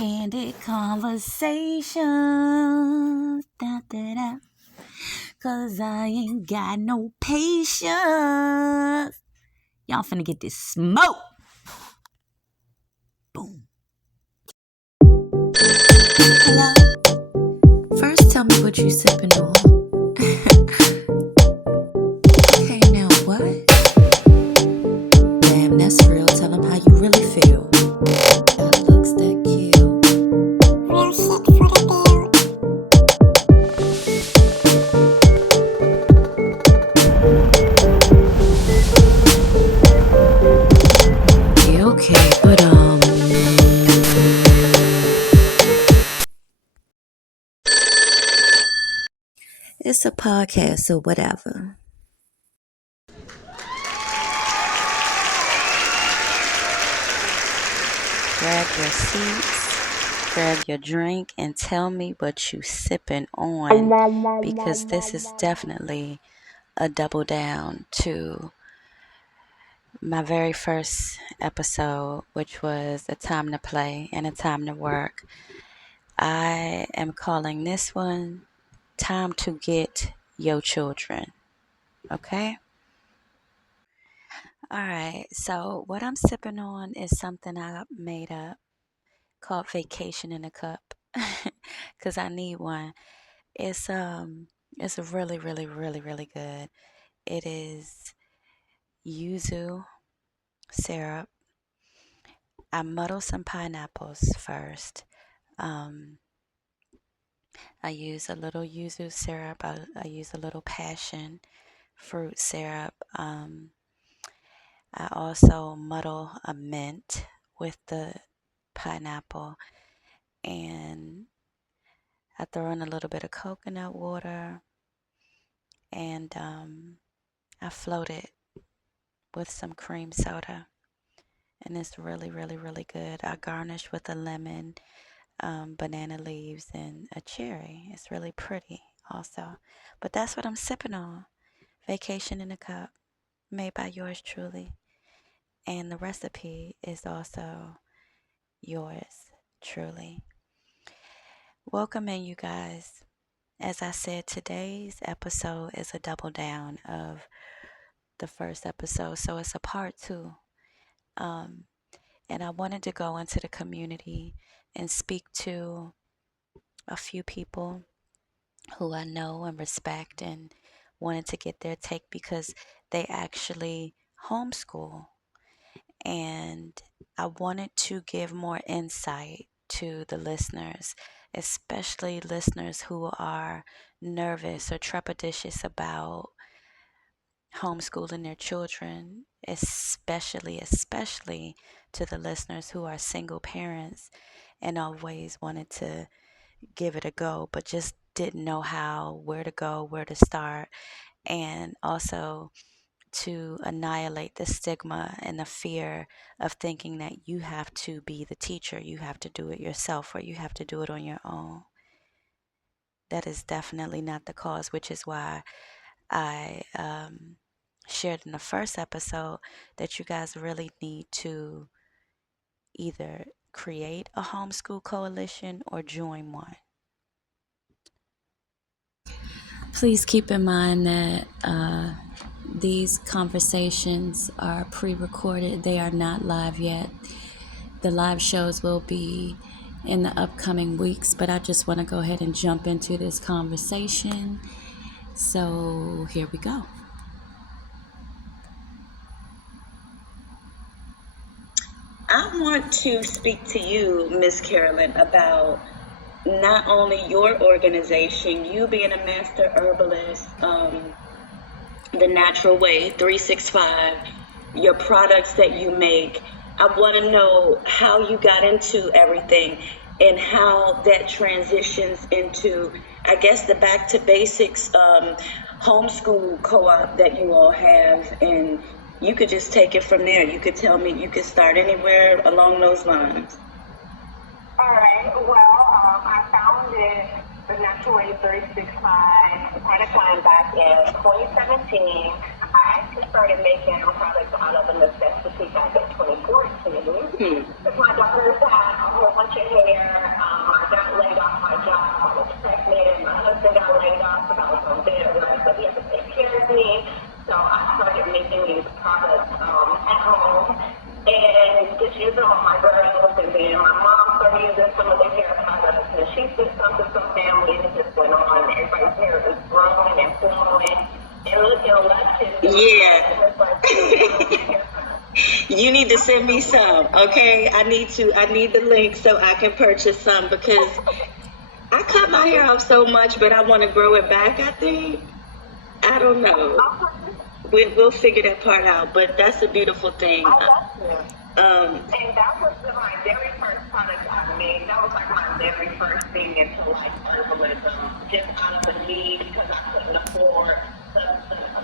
candid conversations. Da, da, da. Cause I ain't got no patience. Y'all finna get this smoke. Boom. Hello. First, tell me what you sipping on. Okay, now what? Damn, that's real. Tell them how you really feel. That looks that cute. Real shit for the build. Yeah, okay, but it's a podcast, so whatever. Grab your seats, grab your drink, and tell me what you sipping on, because this is definitely a double down to my very first episode, which was A Time to Play and A Time to Work. I am calling this one Time to Get Your Children. Okay? Alright, so what I'm sipping on is something I made up called Vacation in a Cup. Cause I need one. It's really, really, really, really good. It is yuzu syrup. I muddle some pineapples first. I use a little yuzu syrup. I use a little passion fruit syrup. I also muddle a mint with the pineapple, and I throw in a little bit of coconut water, and I float it with some cream soda, and it's really, really, really good. I garnish with a lemon, banana leaves, and a cherry. It's really pretty also. But that's what I'm sipping on. Vacation in a Cup, made by yours truly. And the recipe is also yours truly. Welcome in, you guys. As I said, today's episode is a double down of the first episode, so it's a part 2. And I wanted to go into the community and speak to a few people who I know and respect, and wanted to get their take because they actually homeschool. And I wanted to give more insight to the listeners, especially listeners who are nervous or trepidatious about homeschooling their children, especially to the listeners who are single parents and always wanted to give it a go, but just didn't know how, where to go, where to start, and also to annihilate the stigma and the fear of thinking that you have to be the teacher, you have to do it yourself, or you have to do it on your own. That is definitely not the cause, which is why I shared in the first episode that you guys really need to either create a homeschool coalition or join one. Please keep in mind that these conversations are pre-recorded. They are not live yet. The live shows will be in the upcoming weeks, but I just want to go ahead and jump into this conversation. So here we go. I want to speak to you, Miss Carolyn, about not only your organization, you being a master herbalist, The Natural Way 365, your products that you make. I want to know how you got into everything and how that transitions into, I guess, the back to basics homeschool co-op that you all have. And you could just take it from there. You could tell me, you could start anywhere along those lines. All right. Well, I founded the Natural Way 365 product line back in 2017. I actually started making products out of a necessity back in 2014. Because my daughters had a whole bunch bunch of hair. I got laid off my job. I was pregnant. My husband got laid off because I was on bed rest, so he had to take care of me. So I started making these products at home and just using them on my girls. And then my mom started using some of the hair products, and she did some to some family, and it just went on. Everybody's hair is growing and flowing and looking luscious. Yeah. You need to send me some, okay? I need the link so I can purchase some, because I cut my hair off so much, but I want to grow it back, I think. I don't know. We'll figure that part out, but that's a beautiful thing. And that was my very first product I made. That was like my very first thing into like herbalism, just out of the need because I couldn't afford the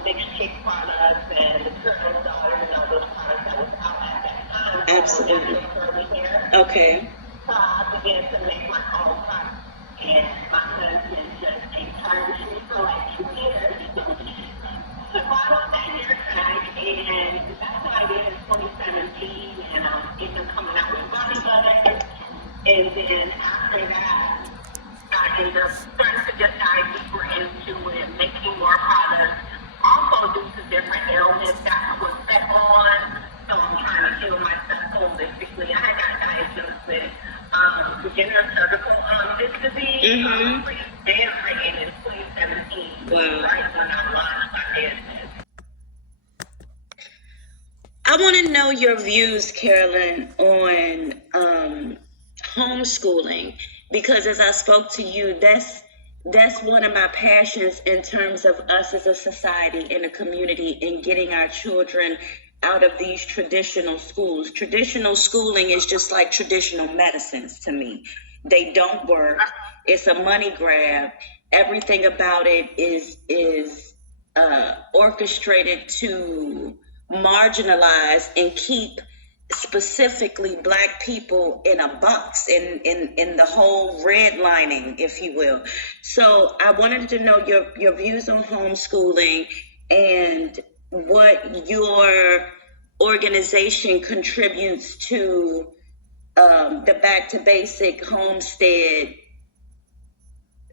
mixed chick products and the curtain daughters and all those products that was out at that time. Absolutely. Okay. So I began to make my own products, and my husband just encouraged me for like 2 years to follow that hair track, and that's what I did in 2017, and ended up coming out with body butter, and then after that, I ended up starting to just dive deeper into it, making more products, also due to different ailments that I was set on, so I'm trying to heal myself holistically. I got diagnosed with degenerative cervical disc disease. I was pretty bedridden in 2017, right when I launched my business. I want to know your views, Carolyn, on homeschooling, because as I spoke to you, that's one of my passions in terms of us as a society and a community in getting our children out of these traditional schools. Traditional schooling is just like traditional medicines to me. They don't work. It's a money grab. Everything about it is orchestrated to marginalize and keep specifically Black people in a box, in the whole redlining, if you will. So I wanted to know your views on homeschooling and what your organization contributes to the Back to Basic homestead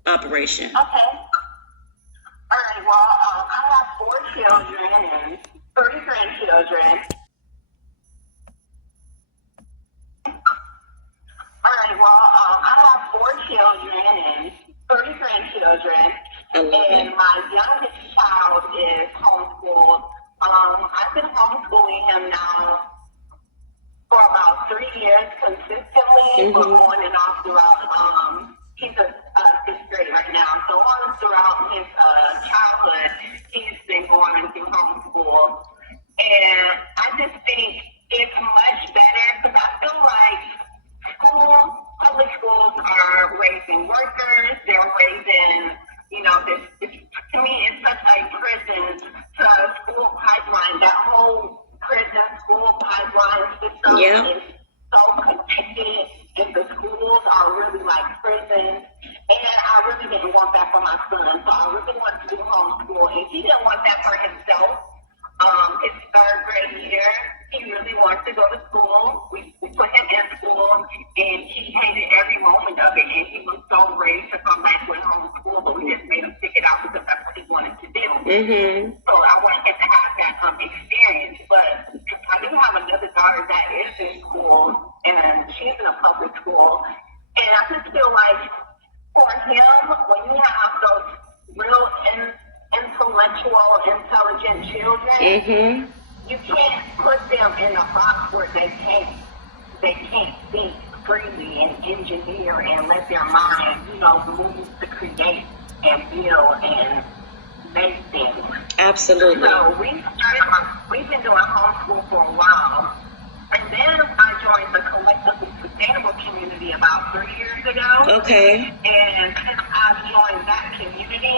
operation. Okay. All right. Well, I have 4 children and 3 grandchildren. All right. Well, I have 4 children and 3 grandchildren, and my youngest child is homeschooled. I've been homeschooling him now for about 3 years consistently, but on and off throughout. He's a 6th grade right now, so on throughout his childhood, he's been going through homeschool, and I just think it's much better because I feel like public schools are raising workers. They're raising, this to me is such a prison to school pipeline. That whole prison school pipeline system is so connected, and the schools are really like prisons. And I really didn't want that for my son, so I really wanted to do homeschool, and he didn't want that for himself. His 3rd grade year, he really wanted to go to school. We put him in school, and he hated every moment of it, and he was so ready to come back with homeschool, but we just made him stick it out because that's what he wanted to do. So I wanted him to have that experience, but I do have another daughter that is in school, and she's in a public school, and I just feel like for him, when you have those real intellectual, intelligent children, you can't put them in a box where they can't think freely and engineer and let their mind, move to create and build and make things. Absolutely. So we've been doing homeschool for a while. And then I joined the Collectively Sustainable community about 3 years ago. Okay. And since I've joined that community,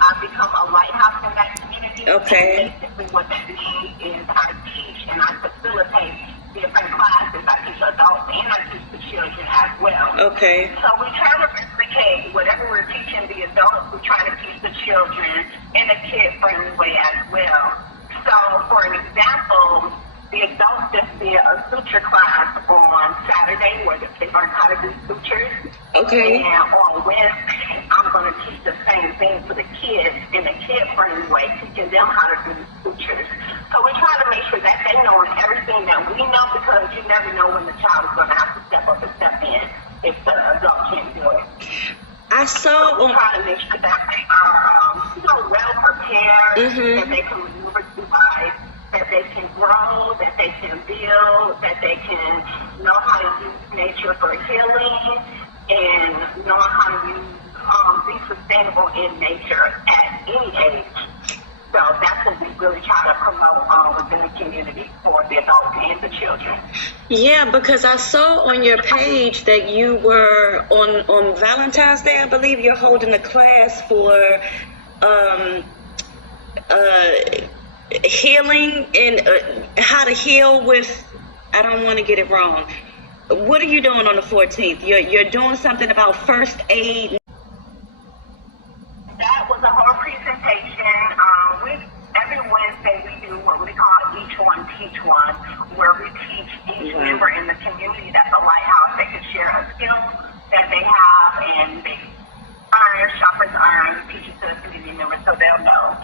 I've become a lighthouse in that community. Okay. And basically what that means is I teach and I facilitate different classes. I teach adults and I teach the children as well. Okay. So we try to replicate whatever we're teaching the adults, we try to teach the children in a kid-friendly way as well. So for an example, the adults just did a suture class on Saturday where they learned how to do sutures. Okay. And on Wednesday, I'm going to teach the same thing to the kids in a kid-friendly way, teaching them how to do sutures. So we try to make sure that they know everything that we know, because you never know when the child is going to have to step up and step in if the adult can't do it. I saw So we on, try to make sure that they are, well prepared, that they can maneuver through life, that they can grow, that they can build, that they can know how to use nature for healing, and know how to use, be sustainable in nature at any age. So that's what we really try to promote within the community for the adults and the children. yeah, because I saw on your page that you were on Valentine's Day, I believe you're holding a class for healing and how to heal with, I don't want to get it wrong. What are you doing on the 14th? You're doing something about first aid. That was a whole presentation. Every Wednesday we do what we call Each One Teach One, where we teach each member in the community that's a lighthouse. They can share a skill that they have, and they sharpens iron, teach it to the community members so they'll know.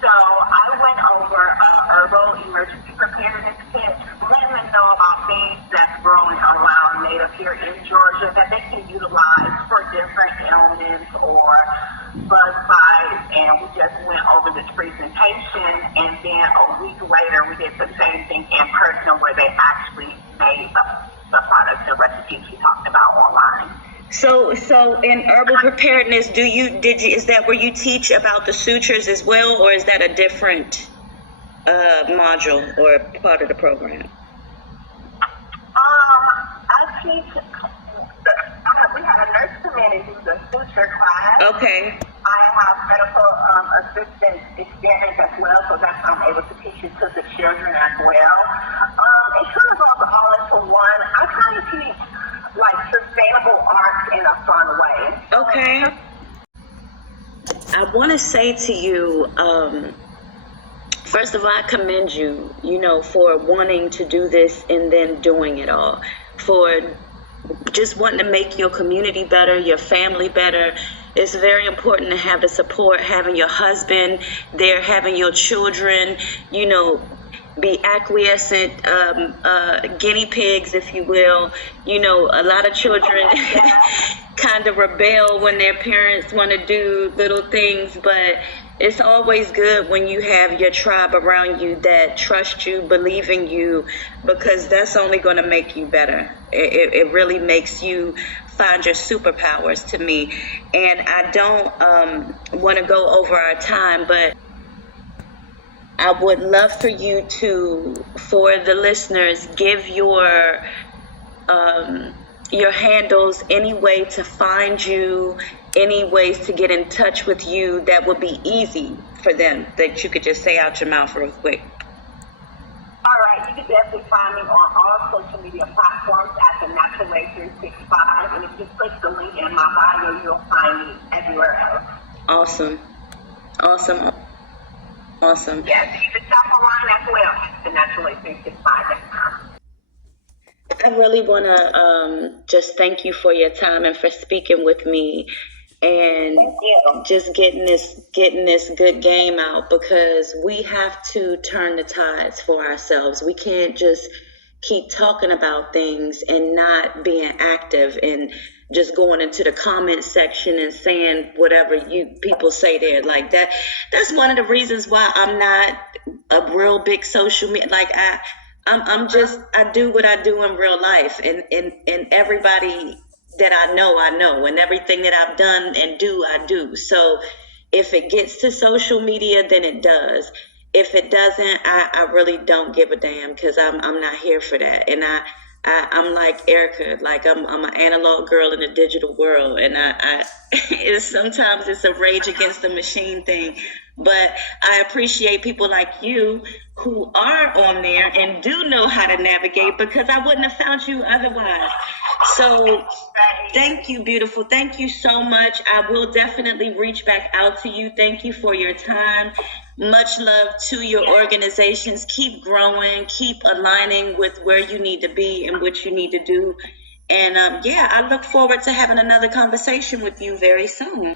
So I went over herbal emergency preparedness kit, letting them know about things that's growing around native here in Georgia that they can utilize for different ailments or bug bites. And we just went over this presentation, and then a week later we did the same thing in person where they actually made the products and recipes we talked about online. So in herbal preparedness, is that where you teach about the sutures as well, or is that a different module or part of the program? I teach. We had a nurse come in and do the suture class. Okay. I have medical assistant experience as well, so that's how I'm able to teach it to the children as well. It kind of goes all into one. I kind of teach like sustainable art in a fun way. Okay. I want to say to you, first of all, I commend you, for wanting to do this and then doing it all, for just wanting to make your community better, your family better. It's very important to have the support, having your husband there, having your children, be acquiescent guinea pigs, if you will. A lot of children kind of rebel when their parents want to do little things, but it's always good when you have your tribe around you that trust you, believe in you, because that's only going to make you better. It really makes you find your superpowers, to me. And I don't want to go over our time, but I would love for you to, for the listeners, give your handles, any way to find you, any ways to get in touch with you that would be easy for them, that you could just say out your mouth real quick. All right, you can definitely find me on all social media platforms at The Natural Way 365, and if you click the link in my bio, you'll find me everywhere else. Awesome. Yes, you can shop online as well at The Natural Way 365. I really want to just thank you for your time and for speaking with me, and just getting this good game out, because we have to turn the tides for ourselves. We can't just keep talking about things and not being active and just going into the comment section and saying whatever you people say there. Like that's one of the reasons why I'm not a real big social media. Like I do what I do in real life, and everybody that I know, and everything that I've done and do, I do. So if it gets to social media, then it does. If it doesn't, I really don't give a damn, because I'm not here for that. And I'm like Erica, like I'm an analog girl in a digital world, and sometimes it's a rage against the machine thing. But I appreciate people like you who are on there and do know how to navigate, because I wouldn't have found you otherwise. So thank you, beautiful. Thank you so much. I will definitely reach back out to you. Thank you for your time. Much love to your organizations. Keep growing, keep aligning with where you need to be and what you need to do. And yeah, I look forward to having another conversation with you very soon.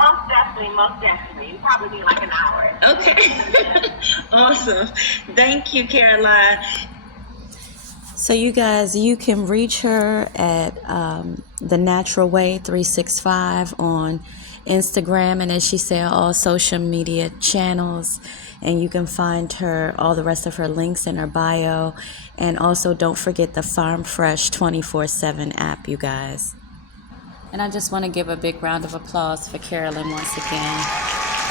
Most definitely, most definitely. It'll probably be like an hour. Okay. Awesome. Thank you, Caroline. So you guys, you can reach her at The Natural Way 365 on Instagram, and as she said, all social media channels. And you can find her, all the rest of her links in her bio. And also don't forget the Farm Fresh 24/7 app, you guys. And I just want to give a big round of applause for Carolyn once again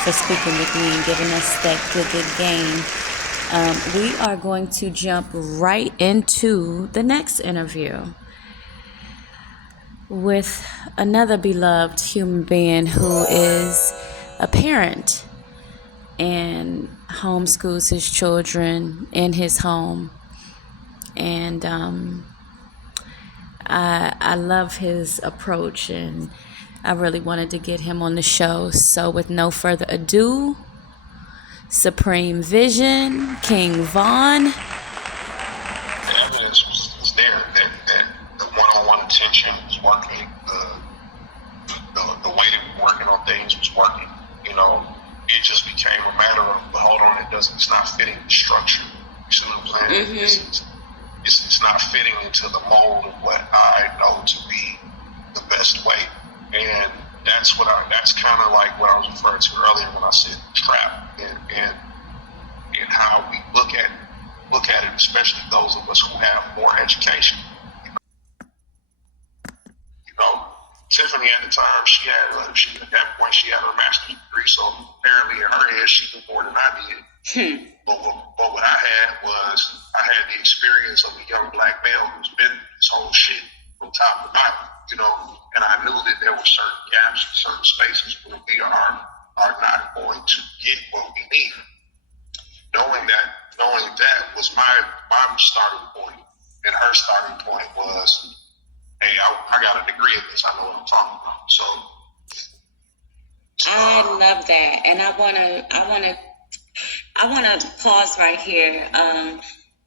for speaking with me and giving us that good game. We are going to jump right into the next interview with another beloved human being who is a parent and homeschools his children in his home. And I love his approach, and I really wanted to get him on the show. So with no further ado, Supreme Vision, King Von. The evidence was there that the one-on-one attention was working, the way that we're working on things was working. It just became a matter of, well, hold on, it's not fitting the structure. You see what I'm saying? Mm-hmm. It's not fitting into the mold of what I know to be the best way. And that's kind of like what I was referring to earlier when I said trap and how we look at it, especially those of us who have more education. Tiffany at the time, at that point she had her master's degree, so apparently in her head she knew more than I did. But what I had the experience of a young black male who's been through this whole shit from top to bottom, and I knew that there were certain gaps, certain spaces where we are not going to get what we need. Knowing that was my starting point, and her starting point was, hey, I got a degree in this. I know what I'm talking about. So I love that, and I wanna pause right here,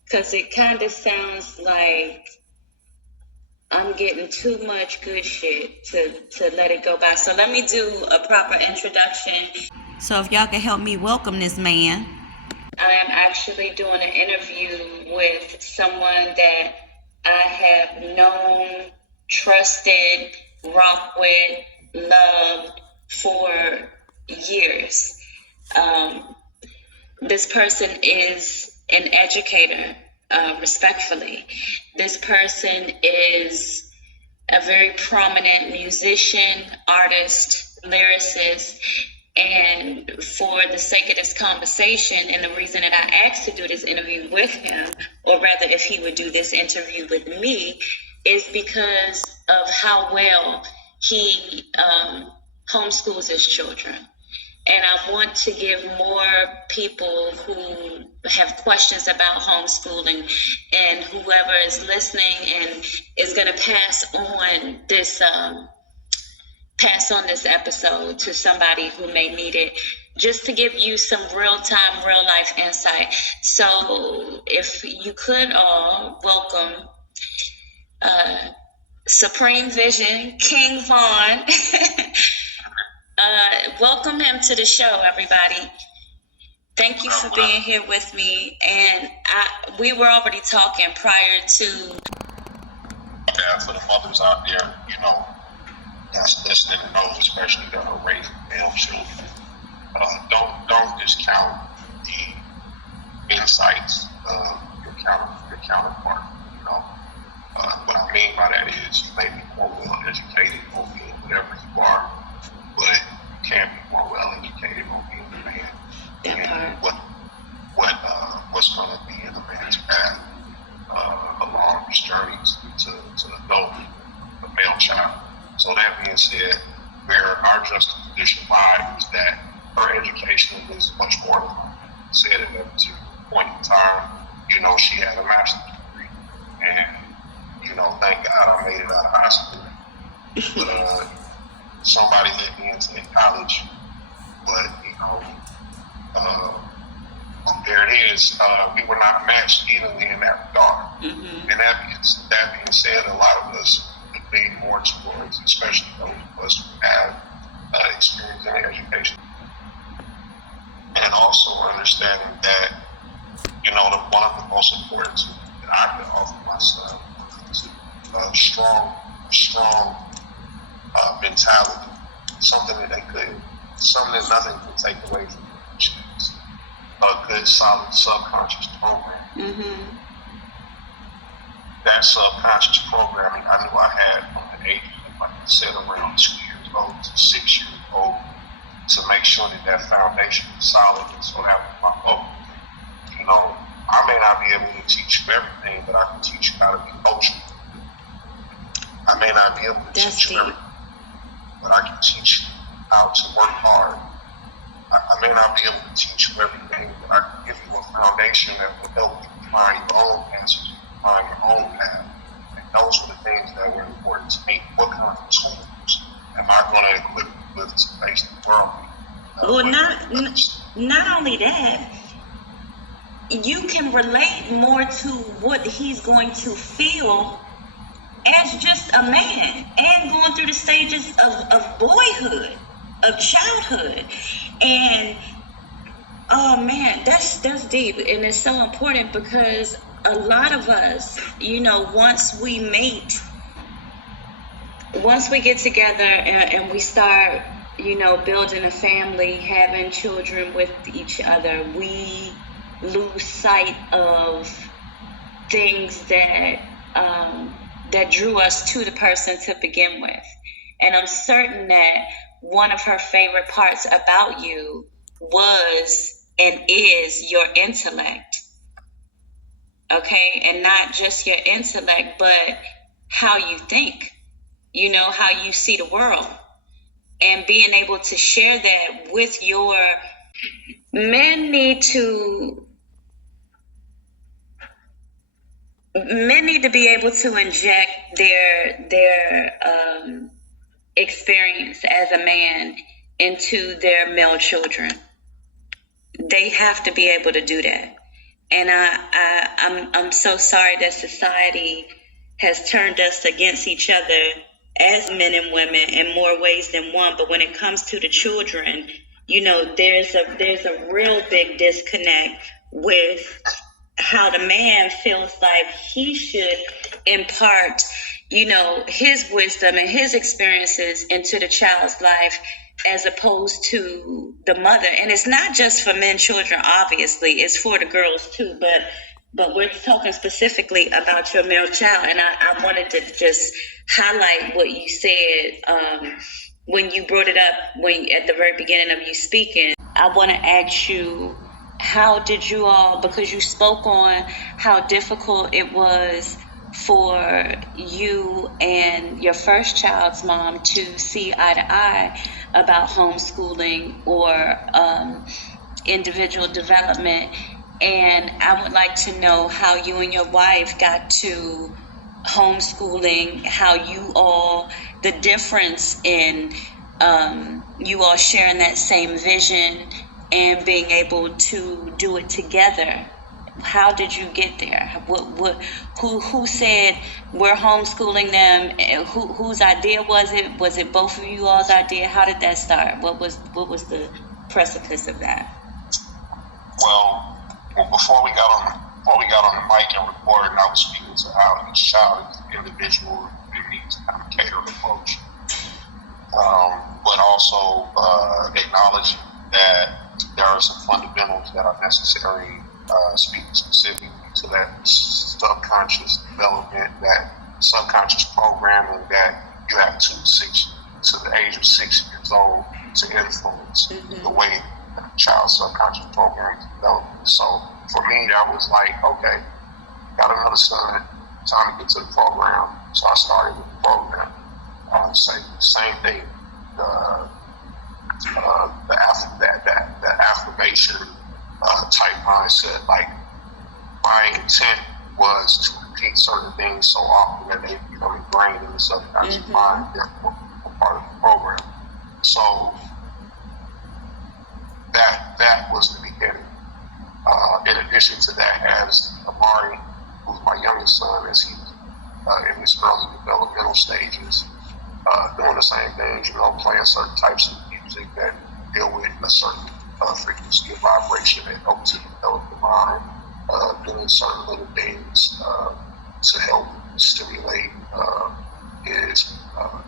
because it kind of sounds like I'm getting too much good shit to let it go by. So let me do a proper introduction. So if y'all can help me welcome this man. I am actually doing an interview with someone that I have known, trusted, rocked with, loved for years. This person is an educator, respectfully. This person is a very prominent musician, artist, lyricist. And for the sake of this conversation, and the reason that I asked to do this interview with him, or rather if he would do this interview with me, is because of how well he homeschools his children. And I want to give more people who have questions about homeschooling, and whoever is listening and is going to pass on this episode to somebody who may need it, just to give you some real-time, real-life insight. So if you could all welcome Supreme Vision, King Von. Welcome him to the show, everybody. Thank you for being here with me. And we were already talking prior to. Yeah, for the mothers out there, that's listening and knows, especially that are raising male children. Don't discount the insights of your counterpart. What I mean by that is you may be more well educated or being whatever you are, but you can be more well educated or being a man. And what's going to be in a man's path along his journey to adult, a male child. So that being said, where our juxtaposition lies is that her education is much more than I said at that particular point in time. She had a master's degree, and thank God I made it out of high school. But somebody let me into college, but there it is. We were not matched evenly in that regard. Mm-hmm. And that being said, a lot of us lean more towards, especially those of us who have experience in education, and also understanding that, you know, one of the most important things that I can offer my son is a strong mentality, something that nothing can take away from them, which is a good, solid subconscious program. Mm-hmm. That subconscious programming I knew I had from the age of, like I said, around 2 years old to 6 years old, to make sure that foundation is solid. And so that was my focus. You know, I may not be able to teach you everything, but I can teach you how to be coachable. I may not be able to teach you everything, but I can teach you how to work hard. I may not be able to teach you everything, but I can give you a foundation that will help you find your own answers, find your own path. And those were the things that were important to me. What kind of tools am I going to equip you with to face the world? Well, not only that, you can relate more to what he's going to feel as just a man and going through the stages of boyhood, of childhood. And oh man, that's deep, and it's so important, because a lot of us, you know, once we get together and we start, you know, building a family, having children with each other, we lose sight of things that drew us to the person to begin with. And I'm certain that one of her favorite parts about you was and is your intellect. Okay? And not just your intellect, but how you think, you know, how you see the world. And being able to share that with your men need to be able to inject their experience as a man into their male children. They have to be able to do that. And I'm so sorry that society has turned us against each other as men and women in more ways than one. But when it comes to the children, you know, there's a real big disconnect with how the man feels like he should impart, you know, his wisdom and his experiences into the child's life, as opposed to the mother. And it's not just for men, children, obviously, it's for the girls too, but we're talking specifically about your male child. And I wanted to just highlight what you said when you brought it up at the very beginning of you speaking. I want to ask you, how did you all, because you spoke on how difficult it was for you and your first child's mom to see eye to eye about homeschooling or individual development. And I would like to know how you and your wife got to homeschooling, how you all, the difference in you all sharing that same vision and being able to do it together. How did you get there? Who said we're homeschooling them? Whose idea was it? Was it both of you all's idea? How did that start? What was the precipice of that? Well, before we got on the mic and recording, I was speaking to how each child is an individual and needs a kind of catered approach, but also acknowledging that there are some fundamentals that are necessary, speaking specifically to that subconscious development, that subconscious programming that you have to the age of 6 years old to influence the way the child's subconscious programming is developing. So for me, that was like, okay, got another son, time to get to the program. So I started with the program. Same thing. The affirmation type mindset. Like, my intent was to repeat certain things so often that they become ingrained in the subconscious mind. Therefore, a part of the program. So that was the beginning In addition to that, as Amari, who's my youngest son, as he's in his early developmental stages, doing the same things, playing certain types of music that deal with a certain frequency of vibration that helps to develop the mind, doing certain little things to help stimulate his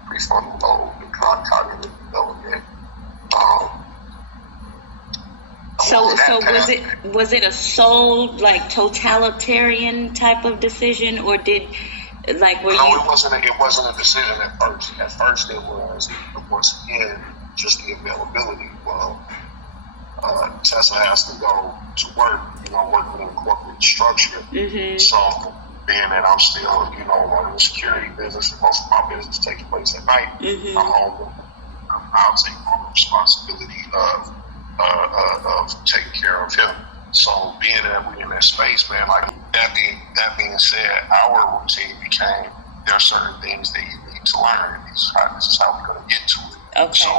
prefrontal lobe and cognitive development. So was it a soul, like, totalitarian type of decision, or did, like, were you? No, it wasn't a decision at first. At first, it was once again just the availability. Well, Tessa has to go to work, working in a corporate structure. Mm-hmm. So being that I'm still, running the security business, and most of my business takes place at night, Mm-hmm. I'm home. I'll take on the responsibility of taking care of him. So being that we're in that space, man, like that being said, our routine became, there are certain things that you need to learn. This is how we're going to get to it. Okay. So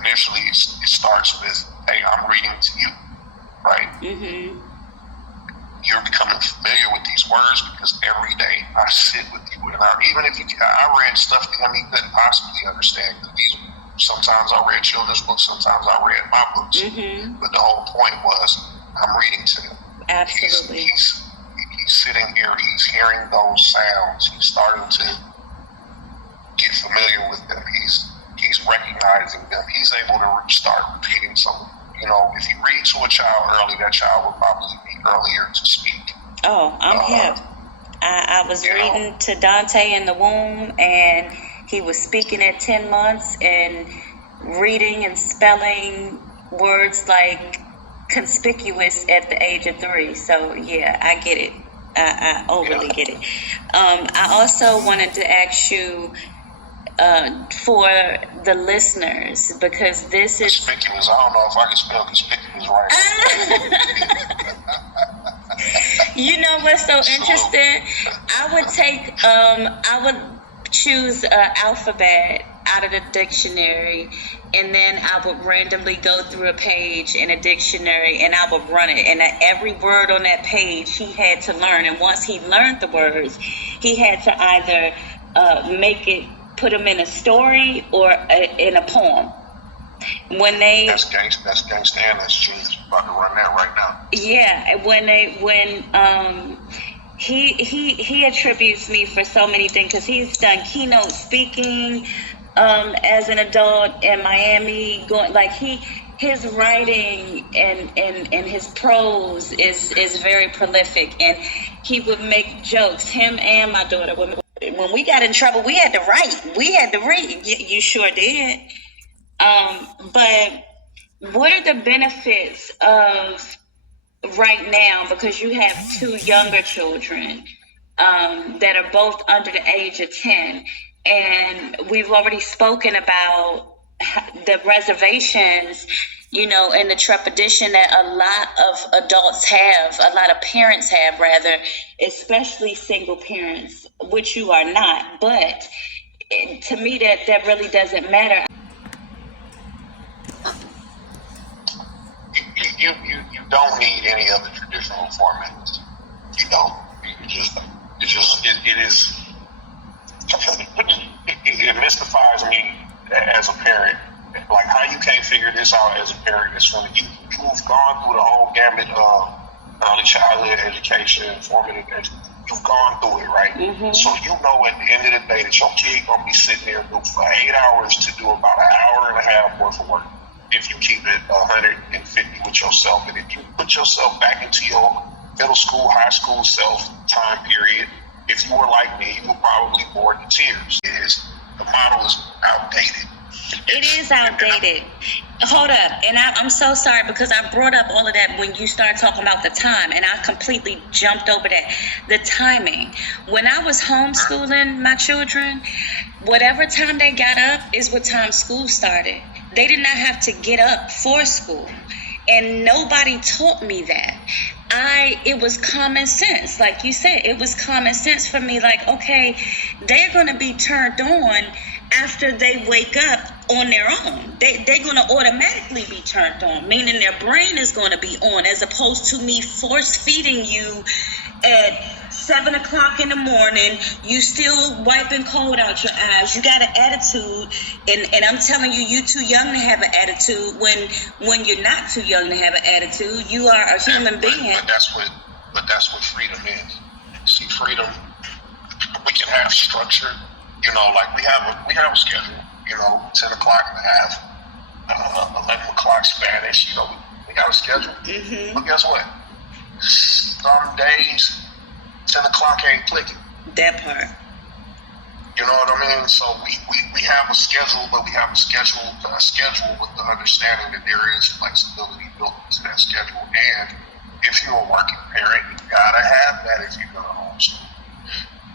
initially it starts with, hey, I'm reading to you, right? Mm-hmm. You're becoming familiar with these words because every day I sit with you, and even if I read stuff that he couldn't possibly understand. Sometimes I read children's books, sometimes I read my books. Mm-hmm. But the whole point was, I'm reading to him. Absolutely. He's sitting here, he's hearing those sounds, he's starting to get familiar with them, he's recognizing them, he's able to start repeating some. If you read to a child early, that child will probably be earlier to speak. Oh, I'm him. I was reading to Dante in the womb, and he was speaking at 10 months and reading and spelling words like conspicuous at the age of 3. So, yeah, I get it. I overly get it. I also wanted to ask you, for the listeners, because this is conspicuous. I don't know if I can spell conspicuous right. You know what's so interesting? I would choose an alphabet out of the dictionary, and then I would randomly go through a page in a dictionary, and I would run it. And every word on that page he had to learn. And once he learned the words, he had to either put them in a story or in a poem. That's gangsta, and that's genius. About to run that right now. Yeah, he attributes me for so many things, because he's done keynote speaking as an adult in Miami. His writing and his prose is very prolific, and he would make jokes. Him and my daughter, when we got in trouble, we had to write, we had to read. You sure did. But what are the benefits of right now, because you have 2 younger children that are both under the age of 10, and we've already spoken about the reservations, and the trepidation that a lot of adults have, a lot of parents have, rather, especially single parents, which you are not. But to me, that really doesn't matter. You don't need any other traditional formats. You don't. It mystifies me as a parent. Like, how you can't figure this out as a parent is funny. You've gone through the whole gamut of early childhood education, formative education. You've gone through it, right? Mm-hmm. So at the end of the day that your kid gonna be sitting there for 8 hours to do about an hour and a half worth of work. If you keep it 150 with yourself, and if you put yourself back into your middle school, high school self time period, if you were like me, you were probably bored to tears. The model is outdated. It is outdated. Hold up. And I'm so sorry, because I brought up all of that when you started talking about the time, and I completely jumped over that. The timing. When I was homeschooling my children, whatever time they got up is what time school started. They did not have to get up for school. And nobody taught me that. It was common sense. Like you said, it was common sense for me. Like, okay, they're going to be turned on after they wake up on their own. They're going to automatically be turned on, meaning their brain is going to be on, as opposed to me force feeding you at 7 o'clock in the morning. You still wiping cold out your eyes. You got an attitude, and I'm telling you, you too young to have an attitude. When you're not too young to have an attitude, you are a human being. But that's what freedom is. See, freedom, we can have structure. You know, like we have a schedule. You know, 10 o'clock math, 11 o'clock Spanish. You know, we got a schedule. Mm-hmm. But guess what? Some days, 10 o'clock ain't clicking. That part. You know what I mean? So we have a schedule, but we have a schedule with the understanding that there is flexibility built into that schedule. And if you're a working parent, you gotta have that if you're gonna homeschool.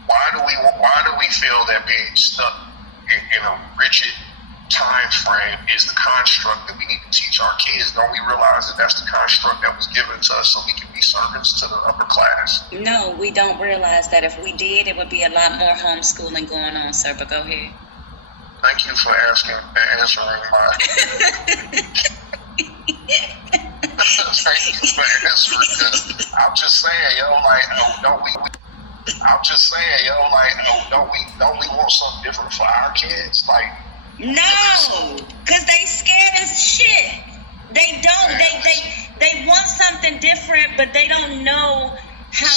Why do we feel that being stuck in a rigid time frame is the construct that we need to teach our kids? Don't we realize that that's the construct that was given to us so we can be servants to the upper class? No, we don't realize that. If we did, it would be a lot more homeschooling going on, sir. But go ahead. Thank you for answering my. Thank you for answering. I'm just saying, don't we want something different for our kids? Like, no, because they scared as shit. They don't. They want something different, but they don't know how.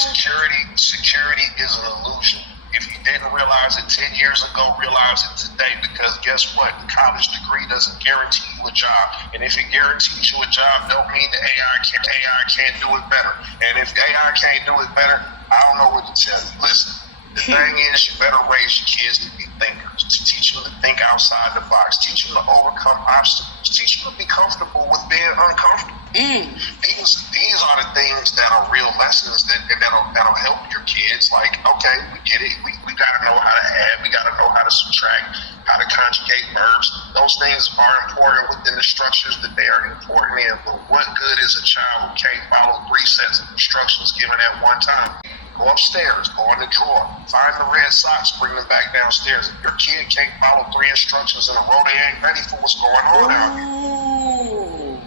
Security is an illusion. If you didn't realize it 10 years ago, realize it today, because guess what? The college degree doesn't guarantee you a job. And if it guarantees you a job, don't mean that AI can't do it better. And if AI can't do it better, I don't know what to tell you. Listen, the thing is, you better raise your kids to be thinkers, to teach them to think outside the box, teach them to overcome obstacles, teach them to be comfortable with being uncomfortable. These are the things that are real lessons that'll help your kids. Like, okay, we get it. We got to know how to add. We got to know how to subtract, how to conjugate verbs. Those things are important within the structures that they are important in. But what good is a child who can't follow 3 sets of instructions given at one time? Go upstairs, go in the drawer, find the red socks, bring them back downstairs. If your kid can't follow 3 instructions in a row, they ain't ready for what's going on out here.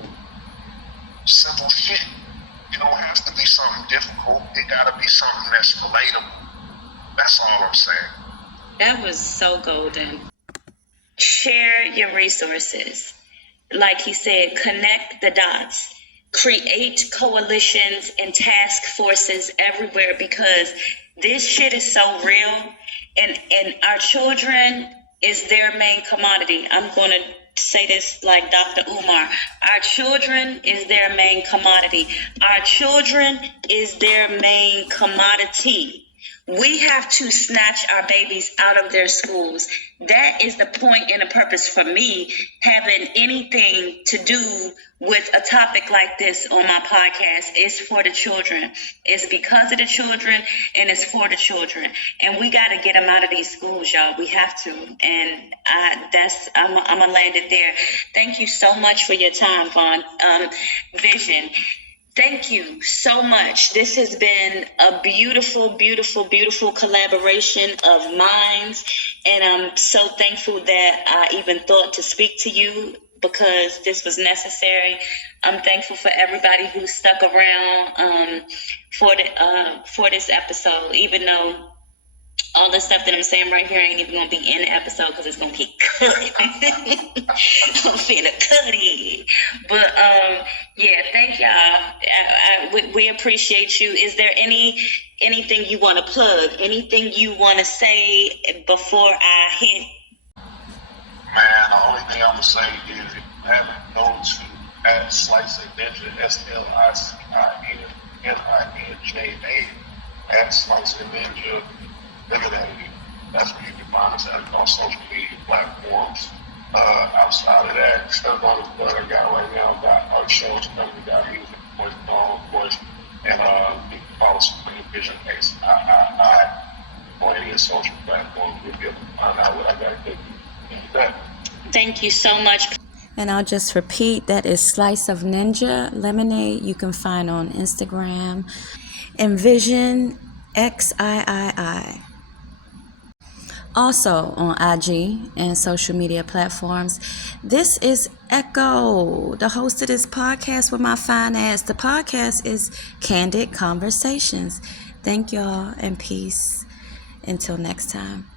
Simple shit. It don't have to be something difficult. It gotta be something that's relatable. That's all I'm saying. That was so golden. Share your resources. Like he said, connect the dots. Create coalitions and task forces everywhere, because this shit is so real, and our children is their main commodity. I'm going to say this like Dr. Umar. Our children is their main commodity. Our children is their main commodity. We have to snatch our babies out of their schools. That is the point and the purpose for me having anything to do with a topic like this on my podcast. It's for the children. It's because of the children, and it's for the children. And we got to get them out of these schools, y'all. We have to. And I'm going to land it there. Thank you so much for your time, Vaughn. Vision. Thank you so much. This has been a beautiful, beautiful, beautiful collaboration of minds. And I'm so thankful that I even thought to speak to you, because this was necessary. I'm thankful for everybody who stuck around for this episode, even though all the stuff that I'm saying right here ain't even going to be in the episode, because it's going to get cut. I'm finna cut it. But, yeah, thank y'all. We appreciate you. Is there anything you want to plug? Anything you want to say before I hit? Man, the only thing I'm going to say is, if you haven't known to at Slice of Ninja, SLICINNINJA, at Slice of Ninja. Look at that. That's where you can find us at on social media platforms. Outside of that, stuff on the blood I got right now, got our shows coming, we got music, of course, and you can follow us on the Vision X on any social platform. You'll be able to find out what I got to do. Thank you so much. And I'll just repeat, that is Slice of Ninja Lemonade. You can find on Instagram. And Vision XIII. Also on IG and social media platforms. This is Echo, the host of this podcast with my fine ass. The podcast is Candid Conversations. Thank y'all and peace. Until next time.